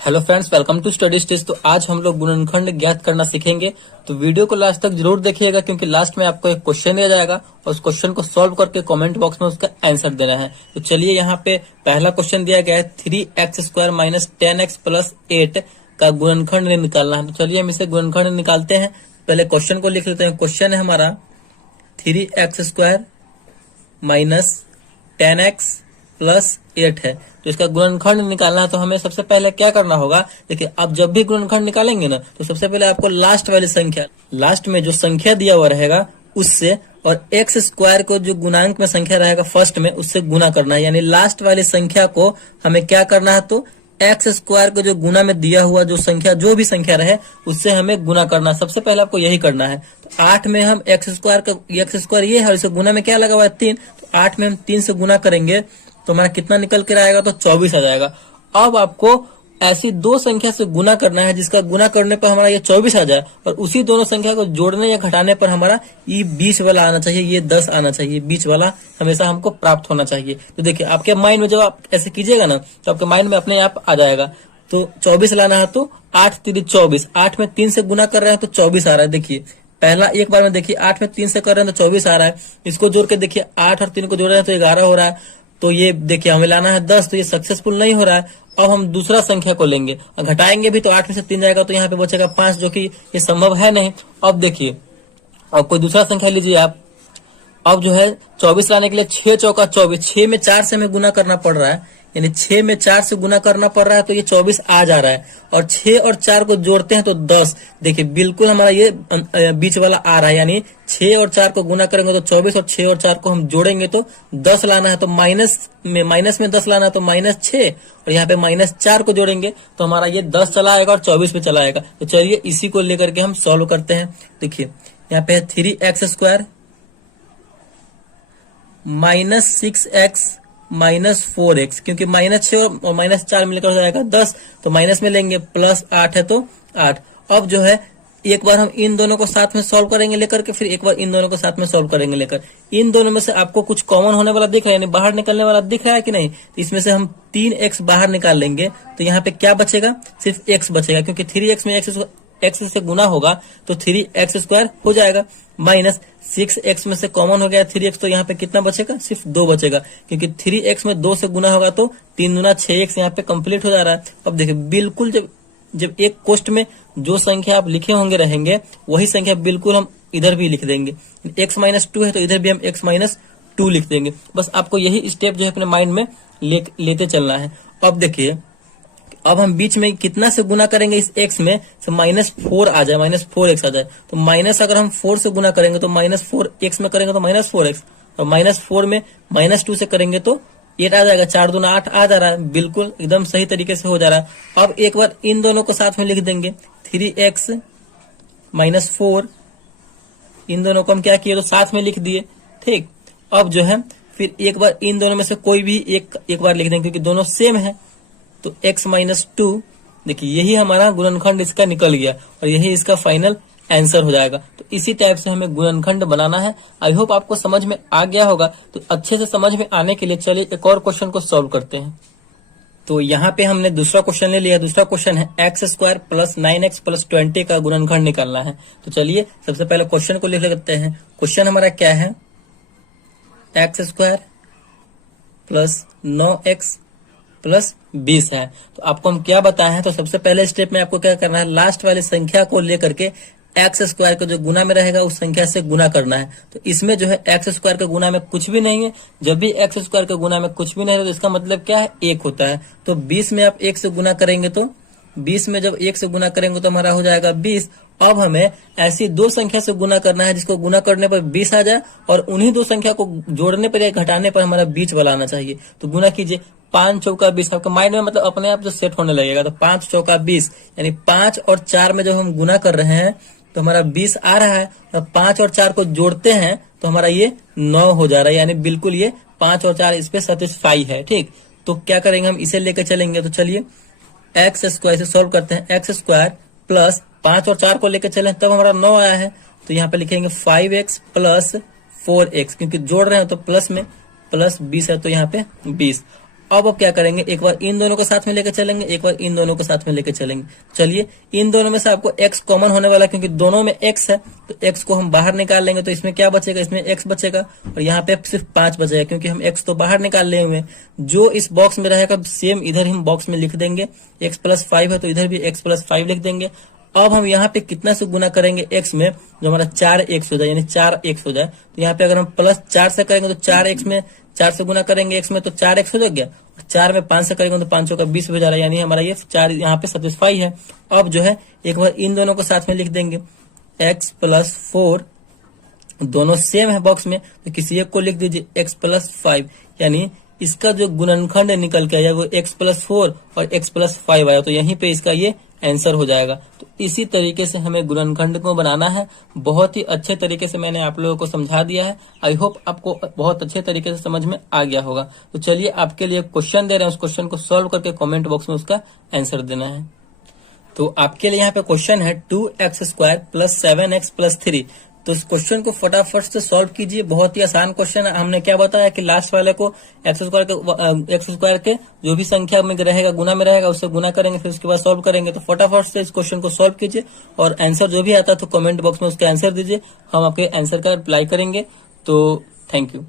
Hello friends, welcome to study stage. तो आज हम लोग गुणनखंड ज्ञात करना सीखेंगे। तो वीडियो को लास्ट तक जरूर देखिएगा, क्योंकि लास्ट में आपको एक क्वेश्चन दिया जाएगा और उस क्वेश्चन को सॉल्व करके कमेंट बॉक्स में उसका आंसर देना है। तो चलिए, यहाँ पे पहला क्वेश्चन दिया गया है 3x² माइनस 10x प्लस 8 का गुणनखंड निकालना है। तो चलिए हम इसे गुणनखंड निकालते हैं। पहले क्वेश्चन को लिख लेते हैं। क्वेश्चन है हमारा 3x² माइनस 10x प्लस 8 है। तो इसका गुणनखंड निकालना है। तो हमें सबसे पहले क्या करना होगा, देखिए आप जब भी गुणनखंड निकालेंगे ना, तो सबसे पहले आपको लास्ट वाली संख्या, लास्ट में जो संख्या दिया हुआ रहेगा उससे, और एक्स स्क्वायर को जो गुणांक में संख्या रहेगा फर्स्ट में, उससे गुना करना है। यानी लास्ट वाली संख्या को हमें क्या करना है, तो एक्स स्क्वायर को जो गुना में दिया हुआ जो संख्या, जो भी संख्या रहे, उससे हमें गुना करना है। सबसे पहले आपको यही करना है। तो 8 में हम एक्स स्क्वायर ये है और इसे गुना में क्या लगा हुआ है 3। तो 8 में हम 3 से गुना करेंगे तो हमारा कितना निकल कर आएगा, तो 24 आ जाएगा। अब आपको ऐसी दो संख्या से गुना करना है जिसका गुना करने पर हमारा ये 24 आ जाए, और उसी दोनों संख्या को जोड़ने या घटाने पर हमारा ये 20 वाला आना चाहिए, ये 10 आना चाहिए। 20 वाला हमेशा हमको प्राप्त होना चाहिए। तो देखिए आपके माइंड में जब आप ऐसे कीजिएगा ना, तो आपके माइंड में अपने आप आ जाएगा। तो 24 लाना है, तो 8 3 24, 8 में 3 से गुना कर रहे हैं तो 24 आ रहा है। देखिए पहला एक बार में देखिए 8 में 3 से कर रहे हैं तो 24 आ रहा है। इसको जोड़ के देखिए 8 और 3 को जोड़ रहे हैं तो 11 हो रहा है। तो ये देखिए हमें लाना है 10, तो ये सक्सेसफुल नहीं हो रहा है। अब हम दूसरा संख्या को लेंगे और घटाएंगे भी, तो 8 में से 3 जाएगा तो यहाँ पे बचेगा 5, जो कि ये संभव है नहीं। अब देखिए, अब कोई दूसरा संख्या लीजिए आप। अब जो है 24 लाने के लिए 6 चौका 24, 6 में 4 से हमें गुना करना पड़ रहा है, यानी 6 में 4 से गुना करना पड़ रहा है, तो ये 24 आ जा रहा है। और 6 और 4 को जोड़ते हैं तो 10। देखिए बिल्कुल हमारा ये बीच वाला आ रहा है, यानी 6 और 4 को गुना करेंगे तो 24, और 6 और 4 को हम जोड़ेंगे तो 10 लाना है। तो माइनस में 10 लाना है, तो -6, और यहाँ पे -4 को जोड़ेंगे तो हमारा ये 10 चला आएगा और 24 पे चला आएगा। तो चलिए इसी को लेकर के हम सॉल्व करते हैं। देखिए यहाँ पे है 3x² minus 6x minus 4x, क्योंकि -6 और -4 मिलकर हो जाएगा 10, तो माइनस में लेंगे, प्लस 8 है तो 8। अब जो है एक बार हम इन दोनों को साथ में सॉल्व करेंगे लेकर के, फिर एक बार इन दोनों को साथ में सॉल्व करेंगे लेकर। इन दोनों में से आपको कुछ कॉमन होने वाला दिख रहा है, यानी बाहर निकलने वाला दिख रहा है कि नहीं। तो इसमें से हम 3x बाहर निकाल लेंगे, तो यहाँ पे क्या बचेगा, सिर्फ x बचेगा, क्योंकि 3x में x से गुना होगा तो 3x² हो जाएगा। माइनस 6x में से कॉमन हो गया 3x, तो यहाँ पे कितना बचेगा, सिर्फ 2 बचेगा, क्योंकि 3x में 2 से गुना होगा तो 3 दूना 6x यहाँ पे कंप्लीट हो जा रहा है। अब देखिए बिल्कुल जब एक कोष्ट में जो संख्या आप लिखे होंगे रहेंगे, वही संख्या बिल्कुल हम इधर भी लिख देंगे। x-2 है तो इधर भी हम x-2 लिख देंगे। बस आपको यही स्टेप जो है अपने माइंड में लेते चलना है। अब देखिए, अब हम बीच में कितना से गुना करेंगे इस x में, तो -4 आ जाए, -4x आ जाए। तो माइनस अगर हम 4 से गुना करेंगे तो -4x में करेंगे तो -4x, और -4 में -2 से करेंगे तो 8 आ जाएगा। 4 दूना 8 आ जा रहा है, बिल्कुल एकदम सही तरीके से हो जा रहा है। अब एक बार इन दोनों को साथ में लिख देंगे, 3x माइनस 4, इन दोनों को हम क्या किए, तो साथ में लिख दिए। ठीक, अब जो है फिर एक बार इन दोनों में से कोई भी एक बार लिख देंगे, क्योंकि दोनों सेम है। तो x-2, देखिए यही हमारा गुणनखंड इसका निकल गया, और यही इसका फाइनल आंसर हो जाएगा। तो इसी टाइप से हमें गुणनखंड बनाना है। आई होप आपको समझ में आ गया होगा। तो अच्छे से समझ में आने के लिए चलिए एक और क्वेश्चन को सॉल्व करते हैं। तो यहाँ पे हमने दूसरा क्वेश्चन ले लिया। दूसरा क्वेश्चन है x² प्लस 9x प्लस 20 का गुणनखंड निकालना है। तो चलिए सबसे पहले क्वेश्चन को लिख लेते हैं। क्वेश्चन हमारा क्या है, x² प्लस 9x प्लस 20 है। तो आपको हम क्या बताए हैं, तो सबसे पहले स्टेप में आपको क्या करना है, लास्ट वाली संख्या को लेकर के x² को जो गुना में रहेगा उस संख्या से गुना करना है। तो इसमें जो है x² के गुना में कुछ भी नहीं है। जब भी x² के गुना में कुछ भी नहीं है तो इसका मतलब क्या है, 1 होता है। तो 20 में आप 1 से गुना करेंगे, तो 20 में जब 1 से गुना करेंगे तो हमारा हो जाएगा 20। अब हमें ऐसी दो संख्या से गुना करना है जिसको गुना करने पर 20 आ जाए, और उन्हीं दो संख्या को जोड़ने पर या घटाने पर हमारा बीच वाला आना चाहिए। तो गुना कीजिए, 5 चौका 20, आपके माइंड में मतलब अपने आप जो सेट होने लगेगा। तो 5 चौका 20, यानी 5 और 4 में जब हम गुना कर रहे हैं तो हमारा 20 आ रहा है, और 5 और 4 को जोड़ते हैं तो हमारा ये 9 हो जा रहा है, यानी बिल्कुल ये 5 और 4 इस पे सेटिस्फाई है। ठीक, तो क्या करेंगे, हम इसे लेकर चलेंगे। तो चलिए x² से सॉल्व करते हैं। x² प्लस 5 और 4 को लेकर चले तब हमारा 9 आया है। तो यहाँ पे लिखेंगे 5x प्लस 4x, क्योंकि जोड़ रहे हैं तो प्लस में प्लस 20 है, तो यहाँ पे 20। अब क्या करेंगे, एक बार इन दोनों को साथ में लेके चलेंगे, एक बार इन दोनों को साथ में लेके चलेंगे। चलिए, इन दोनों में से आपको x कॉमन होने वाला है, क्योंकि दोनों में x है, तो x को हम बाहर निकाल लेंगे, तो इसमें क्या बचेगा, इसमें x बचेगा, और यहाँ पे सिर्फ 5 बचेगा, क्योंकि हम x तो बाहर निकाल लिए हुए हैं। जो इस बॉक्स में रहेगा सेम इधर हम बॉक्स में लिख देंगे, x प्लस 5 है तो इधर भी x प्लस 5 लिख देंगे। अब हम यहाँ पे कितना से गुना करेंगे x में, जो हमारा 4x हो जाए, यानी 4x हो जाए, तो यहाँ पे अगर हम प्लस 4 से करेंगे तो 4x में 4 से गुना करेंगे x में, तो 4x हो गया, 4 में 5 से करेंगे तो 5 का 20 हो जा रहा है, यानी हमारा ये 4 यहाँ पे सेटिस्फाई है। अब जो है एक बार इन दोनों को साथ में लिख देंगे, x प्लस 4, दोनों सेम है बॉक्स में, तो किसी एक को लिख दीजिए x प्लस 5, यानी इसका जो गुणनखंड निकल के आया वो x प्लस 4 और x प्लस 5 आया, तो यहीं पे इसका ये आंसर हो जाएगा। तो इसी तरीके से हमें गुणनखंड को बनाना है। बहुत ही अच्छे तरीके से मैंने आप लोगों को समझा दिया है। आई होप आपको बहुत अच्छे तरीके से समझ में आ गया होगा। तो चलिए, आपके लिए क्वेश्चन दे रहे हैं, उस क्वेश्चन को सॉल्व करके कमेंट बॉक्स में उसका आंसर देना है। तो आपके लिए यहाँ पे क्वेश्चन है 2x² प्लस 7x प्लस 3। तो इस क्वेश्चन को फटाफट से सॉल्व कीजिए। बहुत ही आसान क्वेश्चन है। हमने क्या बताया कि लास्ट वाले को x² के जो भी संख्या में रहेगा, गुना में रहेगा, उससे गुना करेंगे, फिर उसके बाद सॉल्व करेंगे। तो फटाफट से इस क्वेश्चन को सॉल्व कीजिए और आंसर जो भी आता है तो कमेंट बॉक्स में उसका आंसर दीजिए। हम आपके आंसर का रिप्लाई करेंगे। तो थैंक यू।